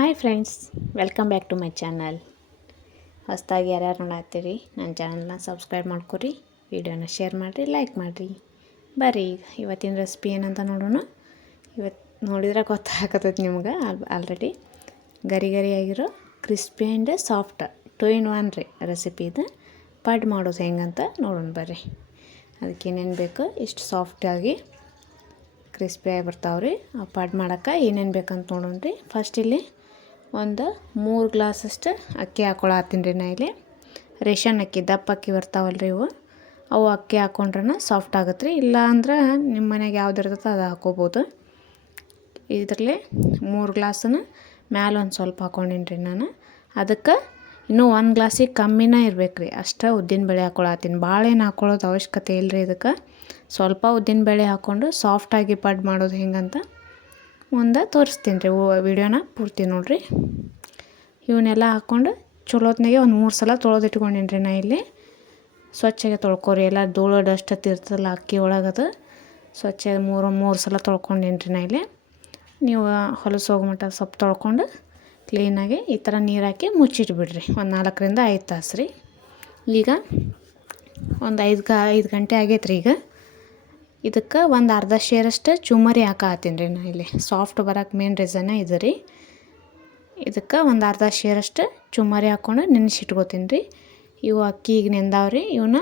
Hi friends, welcome back to my channel. ಹೊಸದಾಗಿ ಯಾರ್ಯಾರು ನೋಡತ್ತೀರಿ ನನ್ನ ಚಾನಲ್ನ ಸಬ್ಸ್ಕ್ರೈಬ್ ಮಾಡ್ಕೊರಿ, ವಿಡಿಯೋನ ಶೇರ್ ಮಾಡಿರಿ, ಲೈಕ್ ಮಾಡಿರಿ. ಬರ್ರಿ ಇವತ್ತಿನ ರೆಸಿಪಿ ಏನಂತ ನೋಡೋಣ. ಇವತ್ತು ನೋಡಿದ್ರೆ ಗೊತ್ತಾಗತ್ತೈತಿ ನಿಮ್ಗೆ ಆಲ್ರೆಡಿ. ಗರಿ ಆಗಿರೋ ಕ್ರಿಸ್ಪಿ ಆ್ಯಂಡ್ ಸಾಫ್ಟ್ 2 in 1 ರೀ ರೆಸಿಪಿ ಇದು. ಪಡ್ ಮಾಡೋದು ಹೆಂಗಂತ ನೋಡೋಣ ಬರ್ರಿ. ಅದಕ್ಕೆ ಏನೇನು ಬೇಕು, ಇಷ್ಟು ಸಾಫ್ಟಾಗಿ ಕ್ರಿಸ್ಪಿಯಾಗಿ ಬರ್ತಾವ್ರಿ. ಆ ಪಡ್ ಮಾಡೋಕ್ಕೆ ಏನೇನು ಬೇಕಂತ ನೋಡೋಣ ರೀ. ಫಸ್ಟ್ ಇಲ್ಲಿ ಒಂದು 3 ಗ್ಲಾಸಷ್ಟು ಅಕ್ಕಿ ಹಾಕ್ಕೊಳತ್ತೀನಿ ರೀ. ನಾ ಇಲ್ಲಿ ರೇಷನ್ ಅಕ್ಕಿ, ದಪ್ಪ ಅಕ್ಕಿ ಬರ್ತಾವಲ್ರಿ ಅವು ಅಕ್ಕಿ ಹಾಕ್ಕೊಂಡ್ರೆ ಸಾಫ್ಟ್ ಆಗುತ್ತೆ ರೀ. ಇಲ್ಲ ಅಂದ್ರೆ ನಿಮ್ಮ ಮನೆಗೆ ಯಾವ್ದು ಇರ್ತೈತೆ ಅದು ಹಾಕ್ಕೋಬೋದು. ಇದರಲ್ಲಿ 3 ಗ್ಲಾಸನ್ನು ಮ್ಯಾಲೆ ಒಂದು ಸ್ವಲ್ಪ ಹಾಕ್ಕೊಂಡೀನಿ ರೀ ನಾನು. ಅದಕ್ಕೆ ಇನ್ನೂ 1 ಗ್ಲಾಸಿಗೆ ಕಮ್ಮಿನೇ ಇರ್ಬೇಕು ರೀ. ಅಷ್ಟು ಉದ್ದಿನಬೇಳೆ ಹಾಕ್ಕೊಳತ್ತೀನಿ. ಭಾಳ ಏನು ಹಾಕ್ಕೊಳ್ಳೋದು ಅವಶ್ಯಕತೆ ಇಲ್ಲ ರೀ. ಇದಕ್ಕೆ ಸ್ವಲ್ಪ ಉದ್ದಿನಬೇಳೆ ಹಾಕ್ಕೊಂಡು ಸಾಫ್ಟಾಗಿ ಪಡ್ ಮಾಡೋದು ಹೆಂಗಂತ ಮುಂದೆ ತೋರಿಸ್ತೀನಿ ರೀ. ವಿಡಿಯೋನ ಪೂರ್ತಿ ನೋಡಿರಿ. ಇವನ್ನೆಲ್ಲ ಹಾಕ್ಕೊಂಡು ಚಲೋತ್ನಾಗೆ ಒಂದು 3 ಸಲ ತೊಳೆದಿಟ್ಕೊಂಡೀನಿ ರೀ. ನಾ ಇಲ್ಲಿ ಸ್ವಚ್ಛಗೆ ತೊಳ್ಕೊರಿ. ಎಲ್ಲ ಧೂಳು ಡಸ್ಟ್ ಇರ್ತದಲ್ಲ ಅಕ್ಕಿ ಒಳಗದು ಸ್ವಚ್ಛ 3 ಸಲ ತೊಳ್ಕೊಂಡೀನಿ ರೀ. ನಾ ಇಲ್ಲಿ ನೀವು ಹೊಲಸು ಹೋಗೋ ಮಟ್ಟ ಸ್ವಲ್ಪ ತೊಳ್ಕೊಂಡು ಕ್ಲೀನಾಗಿ ಈ ಥರ ನೀರು ಹಾಕಿ ಮುಚ್ಚಿಟ್ಬಿಡ್ರಿ ಒಂದು 4 ರಿಂದ 5 ತಾಸು ರೀ. ಈಗ ಒಂದು 5 ಗಂಟೆ ಆಗೈತೆ ರೀ. ಈಗ ಇದಕ್ಕೆ ಒಂದು ಅರ್ಧ ಶೇರಷ್ಟು ಚುಮ್ಮರಿ ಹಾಕತ್ತೀನಿ ರೀ. ನಾ ಇಲ್ಲಿ ಸಾಫ್ಟ್ ಬರೋಕ್ಕೆ ಮೇನ್ ರೀಸನ್ನೇ ಇದು ರೀ. ಇದಕ್ಕೆ ಒಂದು ಅರ್ಧ ಶೇರಷ್ಟು ಚುಮ್ಮರಿ ಹಾಕ್ಕೊಂಡು ನೆನೆಸಿಟ್ಕೋತೀನಿ ರೀ. ಇವು ಅಕ್ಕಿ ಈಗ ನೆಂದಾವ್ರಿ. ಇವನ್ನ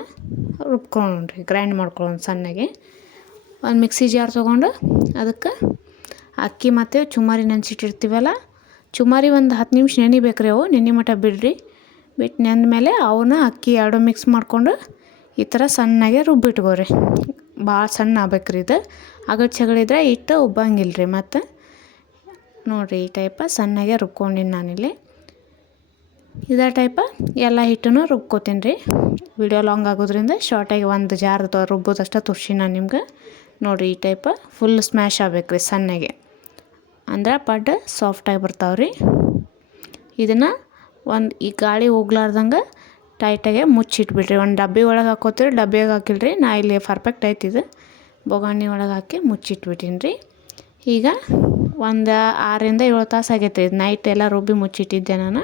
ರುಬ್ಕೊಳ್ಳೋಣ್ರಿ, ಗ್ರೈಂಡ್ ಮಾಡ್ಕೊಳ್ಳೋಣ ಸಣ್ಣಗೆ. ಒಂದು ಮಿಕ್ಸಿ ಜಾರ್ ತೊಗೊಂಡು ಅದಕ್ಕೆ ಅಕ್ಕಿ ಮತ್ತು ಚುಮ್ಮರಿ ನೆನೆಸಿಟ್ಟಿರ್ತೀವಲ್ಲ, ಚುಮ್ಮರಿ ಒಂದು 10 ನಿಮಿಷ ನೆನಿಬೇಕ್ರಿ. ಅವು ನೆನೆ ಮಟ್ಟ ಬಿಡ್ರಿ. ಬಿಟ್ಟು ನೆಂದ ಮೇಲೆ ಅವನ್ನ ಅಕ್ಕಿ ಎರಡು ಮಿಕ್ಸ್ ಮಾಡಿಕೊಂಡು ಈ ಥರ ಸಣ್ಣಗೆ ರುಬ್ಬಿಟ್ಕೋರಿ. ಭಾಳ ಸಣ್ಣ ಆಗ್ಬೇಕ್ರಿ ಇದು. ಅಗಡ್ಸಗಳಿದ್ರೆ ಇಟ್ಟು ಉಬ್ಬಂಗಿಲ್ಲ ರೀ. ಮತ್ತು ನೋಡಿರಿ ಈ ಟೈಪ ಸಣ್ಣಗೆ ರುಬ್ಕೊಂಡಿನಿ ನಾನಿಲ್ಲಿ. ಇದೇ ಟೈಪ ಎಲ್ಲ ಹಿಟ್ಟನ್ನು ರುಬ್ಕೋತೀನಿ ರೀ. ವಿಡಿಯೋ ಲಾಂಗ್ ಆಗೋದ್ರಿಂದ ಶಾರ್ಟಾಗಿ ಒಂದು ಜಾರ್ ರುಬ್ಬೋದಷ್ಟು ತೋರಿಸಿ ನಾನು ನಿಮ್ಗೆ. ನೋಡಿರಿ ಈ ಟೈಪ ಫುಲ್ ಸ್ಮ್ಯಾಶ್ ಆಗ್ಬೇಕ್ರಿ ಸಣ್ಣಗೆ, ಅಂದ್ರೆ ಪಡ್ಡು ಸಾಫ್ಟಾಗಿ ಬರ್ತಾವ್ರಿ. ಇದನ್ನು ಈ ಗಾಳಿ ಹೋಗ್ಲಾರ್ದಂಗೆ ಟೈಟಾಗೆ ಮುಚ್ಚಿಟ್ಬಿಡ್ರಿ. ಒಂದು ಡಬ್ಬಿ ಒಳಗೆ ಹಾಕೋತೀರಿ, ಡಬ್ಬಿಯಾಗೆ ಹಾಕಿಲ್ರಿ. ನಾ ಇಲ್ಲಿ ಪರ್ಫೆಕ್ಟ್ ಆಯ್ತಿದ್ದು ಬೊಗಾಣಿ ಒಳಗೆ ಹಾಕಿ ಮುಚ್ಚಿಟ್ಬಿಟ್ಟಿನಿ ರೀ. ಈಗ ಒಂದು 6 ರಿಂದ 7 ತಾಸು ಆಗೈತೆ ರೀ. ನೈಟ್ ಎಲ್ಲ ರುಬ್ಬಿ ಮುಚ್ಚಿಟ್ಟಿದ್ದೆ ನಾನು.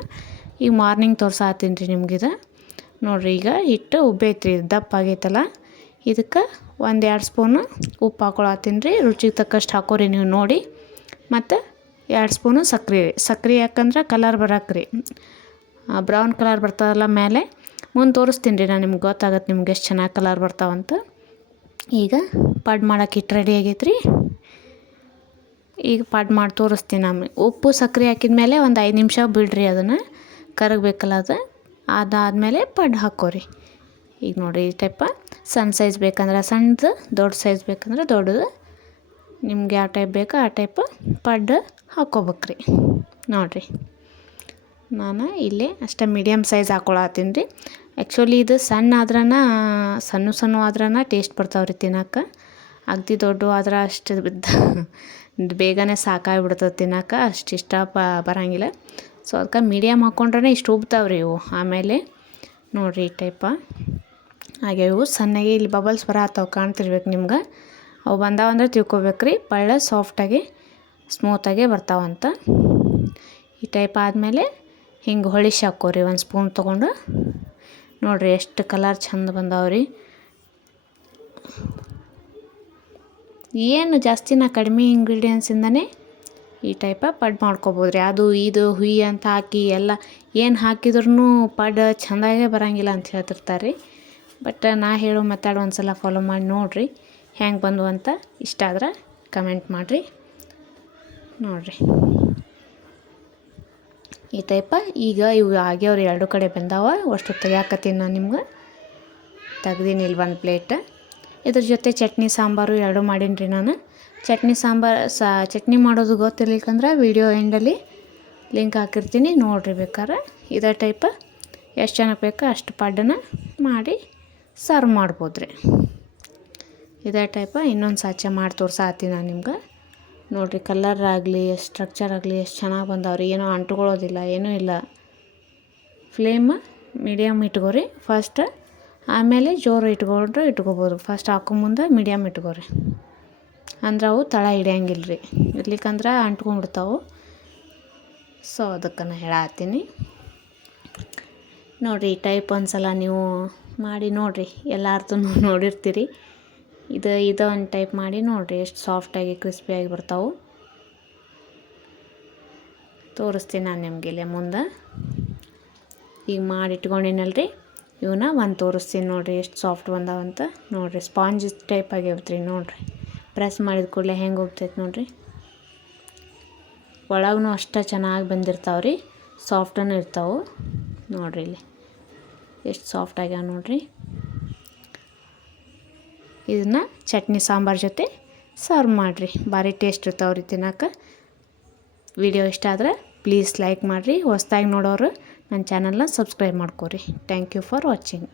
ಈಗ ಮಾರ್ನಿಂಗ್ ತೋರ್ಸಾತೀನಿ ರೀ ನಿಮಗಿದು. ನೋಡಿರಿ ಈಗ ಹಿಟ್ಟು ಉಬ್ಬೈತ್ರಿ, ದಪ್ಪ ಆಗೈತಲ್ಲ. ಇದಕ್ಕೆ 1-2 ಸ್ಪೂನು ಉಪ್ಪು ಹಾಕ್ಕೊಳತ್ತೀನಿ ರೀ. ರುಚಿಗೆ ತಕ್ಕಷ್ಟು ಹಾಕೋರಿ ನೀವು ನೋಡಿ. ಮತ್ತು 2 ಸ್ಪೂನು ಸಕ್ರೆ ಯಾಕಂದ್ರೆ ಕಲರ್ ಬರೋಕ್ರಿ, ಬ್ರೌನ್ ಕಲರ್ ಬರ್ತದಲ್ಲ ಮೇಲೆ. ಮುಂದೆ ತೋರಿಸ್ತೀನಿ ರೀ ನಾನು, ನಿಮ್ಗೆ ಗೊತ್ತಾಗತ್ತೆ ನಿಮ್ಗೆ ಎಷ್ಟು ಚೆನ್ನಾಗಿ ಕಲರ್ ಬರ್ತಾವಂತ. ಈಗ ಪಡ್ ಮಾಡೋಕೆ ಹಿಟ್ಟು ರೆಡಿ ಆಗೈತೆ ರೀ. ಈಗ ಪಡ್ ಮಾಡಿ ತೋರಿಸ್ತೀನಿ ಆಮೇಲೆ. ಉಪ್ಪು ಸಕ್ಕರೆ ಹಾಕಿದ ಮೇಲೆ ಒಂದು 5 ನಿಮಿಷ ಬಿಡ್ರಿ, ಅದನ್ನು ಕರಗಬೇಕಲ್ಲ ಅದು. ಅದಾದಮೇಲೆ ಪಡ್ ಹಾಕೋರಿ. ಈಗ ನೋಡಿರಿ ಈ ಟೈಪ ಸಣ್ಣ ಸೈಜ್ ಬೇಕಂದ್ರೆ ಸಣ್ಣದು, ದೊಡ್ಡ ಸೈಜ್ ಬೇಕಂದ್ರೆ ದೊಡ್ಡದು. ನಿಮ್ಗೆ ಯಾವ ಟೈಪ್ ಬೇಕೋ ಆ ಟೈಪ್ ಪಡ್ಡು ಹಾಕ್ಕೋಬೇಕ್ರಿ. ನೋಡಿರಿ ನಾನು ಇಲ್ಲಿ ಅಷ್ಟೇ ಮೀಡಿಯಮ್ ಸೈಜ್ ಹಾಕ್ಕೊಳತ್ತೀನಿ ರೀ. ಆ್ಯಕ್ಚುಲಿ ಇದು ಸಣ್ಣ ಆದ್ರನ ಟೇಸ್ಟ್ ಬರ್ತಾವ್ರಿ ತಿನ್ನೋಕೆ. ಅಗದಿ ದೊಡ್ಡ ಆದ್ರೆ ಅಷ್ಟು ಬೇಗನೆ ಸಾಕಾಗಿಬಿಡ್ತದೆ ತಿನ್ನೋಕೆ, ಅಷ್ಟು ಇಷ್ಟ ಬರೋಂಗಿಲ್ಲ. ಸೊ ಅದಕ್ಕೆ ಮೀಡಿಯಮ್ ಹಾಕ್ಕೊಂಡ್ರೆ ಇಷ್ಟು ಉಬ್ತಾವ್ರಿ ಇವು. ಆಮೇಲೆ ನೋಡಿರಿ ಈ ಟೈಪ ಹಾಗೆ ಇವು ಸಣ್ಣಗೆ ಇಲ್ಲಿ ಬಬಲ್ಸ್ ಬರತ್ತಾವೆ, ಕಾಣ್ತಿರ್ಬೇಕು ನಿಮ್ಗೆ. ಅವು ಬಂದಾವಂದ್ರೆ ತಿಳ್ಕೊಬೇಕ್ರಿ, ಪಳ್ಳ ಸಾಫ್ಟಾಗಿ ಸ್ಮೂತಾಗಿ ಬರ್ತಾವಂತ. ಈ ಟೈಪ್ ಆದಮೇಲೆ ಹಿಂಗೆ ಹೊಳಿಸಿ ಹಾಕೋರಿ 1 ಸ್ಪೂನ್ ತೊಗೊಂಡು. ನೋಡಿರಿ ಎಷ್ಟು ಕಲರ್ ಚಂದ ಬಂದಾವ್ರಿ. ಏನು ಜಾಸ್ತಿನ ಕಡಿಮೆ ಇಂಗ್ರೀಡಿಯೆಂಟ್ಸಿಂದನೇ ಈ ಟೈಪ ಪಡ್ ಮಾಡ್ಕೊಬೋದು ರೀ. ಅದು ಇದು ಹುಯಿ ಅಂತ ಹಾಕಿ ಎಲ್ಲ ಏನು ಹಾಕಿದ್ರೂ ಪಡ್ ಚೆಂದಾಗೇ ಬರೋಂಗಿಲ್ಲ ಅಂತ ಹೇಳ್ತಿರ್ತಾರೆ ರೀ. ಬಟ್ ನಾ ಹೇಳೋ ಮೆಥಡ್ ಒಂದು ಸಲ ಫಾಲೋ ಮಾಡಿ ನೋಡಿರಿ ಹೆಂಗೆ ಬಂದು ಅಂತ. ಇಷ್ಟ ಆದ್ರೆ ಕಮೆಂಟ್ ಮಾಡಿರಿ. ನೋಡಿರಿ ಈ ಟೈಪ. ಈಗ ಇವು ಆಗ್ಯಾವ್ರಿ, 2 ಕಡೆ ಬಂದಾವ. ಅಷ್ಟು ತೆಗಿಯಾಕತ್ತೀನಿ ನಾನು ನಿಮ್ಗೆ. ತೆಗ್ದೀನಿ ಇಲ್ಲಿ ಒಂದು ಪ್ಲೇಟ್. ಇದ್ರ ಜೊತೆ ಚಟ್ನಿ ಸಾಂಬಾರು 2 ಮಾಡೀನಿ ರೀ ನಾನು. ಚಟ್ನಿ ಮಾಡೋದು ಗೊತ್ತಿರ್ಲಿಕ್ಕಂದ್ರೆ ವಿಡಿಯೋ ಎಂಡಲ್ಲಿ ಲಿಂಕ್ ಹಾಕಿರ್ತೀನಿ, ನೋಡಿರಿ ಬೇಕಾದ್ರೆ. ಇದೇ ಟೈಪ ಎಷ್ಟು ಜನಕ್ಕೆ ಬೇಕೋ ಅಷ್ಟು ಪಡ್ಡನ್ನು ಮಾಡಿ ಸರ್ವ್ ಮಾಡ್ಬೋದು ರೀ. ಇದೇ ಟೈಪ ಇನ್ನೊಂದು ಸಾಚೆ ಮಾಡಿ ತೋರ್ಸಾತೀನಿ ನಾನು ನಿಮ್ಗೆ. ನೋಡಿರಿ ಕಲರ್ ಆಗಲಿ ಸ್ಟ್ರಕ್ಚರ್ ಆಗಲಿ ಎಷ್ಟು ಚೆನ್ನಾಗಿ ಬಂದಾವ್ರಿ. ಏನೋ ಅಂಟ್ಕೊಳ್ಳೋದಿಲ್ಲ, ಏನೂ ಇಲ್ಲ. ಫ್ಲೇಮ್ ಮೀಡಿಯಮ್ ಇಟ್ಕೋರಿ ಫಸ್ಟ್, ಆಮೇಲೆ ಜೋರು ಇಟ್ಕೋಬೋದು. ಫಸ್ಟ್ ಹಾಕೋ ಮುಂದೆ ಮೀಡಿಯಮ್ ಇಟ್ಕೋರಿ, ಅಂದ್ರೆ ಅವು ತಳ ಹಿಡಿಯಂಗಿಲ್ಲ ರೀ. ಇರ್ಲಿಕ್ಕಂದ್ರೆ ಅಂಟ್ಕೊಂಡ್ಬಿಡ್ತಾವೆ. ಸೊ ಅದಕ್ಕೆ ಹೇಳತ್ತೀನಿ ನೋಡಿರಿ. ಈ ಟೈಪ್ ಒಂದ್ಸಲ ನೀವು ಮಾಡಿ ನೋಡಿರಿ, ಎಲ್ಲಾರ್ದು ನೋಡಿರ್ತೀರಿ. ಇದು ಒಂದು ಟೈಪ್ ಮಾಡಿ ನೋಡಿರಿ, ಎಷ್ಟು ಸಾಫ್ಟಾಗಿ ಕ್ರಿಸ್ಪಿಯಾಗಿ ಬರ್ತಾವೆ. ತೋರಿಸ್ತೀನಿ ನಾನು ನಿಮಗೆ ಇಲ್ಲೇ ಮುಂದೆ. ಈಗ ಮಾಡಿ ಇಟ್ಕೊಂಡಿನಲ್ರಿ, ಇವನ್ನ ಒಂದು ತೋರಿಸ್ತೀನಿ ನೋಡಿರಿ ಎಷ್ಟು ಸಾಫ್ಟ್ ಬಂದಾವಂತ. ನೋಡಿರಿ ಸ್ಪಾಂಜ್ ಟೈಪ್ ಆಗ್ಯಾವ್ರಿ. ನೋಡಿರಿ ಪ್ರೆಸ್ ಮಾಡಿದ ಕೂಡಲೇ ಹೆಂಗೆ ಹೋಗ್ತೈತೆ ನೋಡಿರಿ. ಒಳಗೂ ಅಷ್ಟು ಚೆನ್ನಾಗಿ ಬಂದಿರ್ತಾವ್ರಿ, ಸಾಫ್ಟನ್ನು ಇರ್ತಾವೆ. ನೋಡಿರಿ ಇಲ್ಲಿ ಎಷ್ಟು ಸಾಫ್ಟ್ ಆಗ್ಯಾವ ನೋಡಿರಿ. ಇದನ್ನು ಚಟ್ನಿ ಸಾಂಬಾರು ಜೊತೆ ಸರ್ವ್ ಮಾಡಿರಿ, ಭಾರಿ ಟೇಸ್ಟ್ ಇರ್ತಾವ್ರಿ ತಿನ್ನೋಕೆ. ವಿಡಿಯೋ ಇಷ್ಟ ಆದರೆ ಪ್ಲೀಸ್ ಲೈಕ್ ಮಾಡಿರಿ. ಹೊಸ್ದಾಗಿ ನೋಡೋರು ನನ್ನ ಚಾನಲ್ನ ಸಬ್ಸ್ಕ್ರೈಬ್ ಮಾಡ್ಕೊರಿ. Thank you for watching.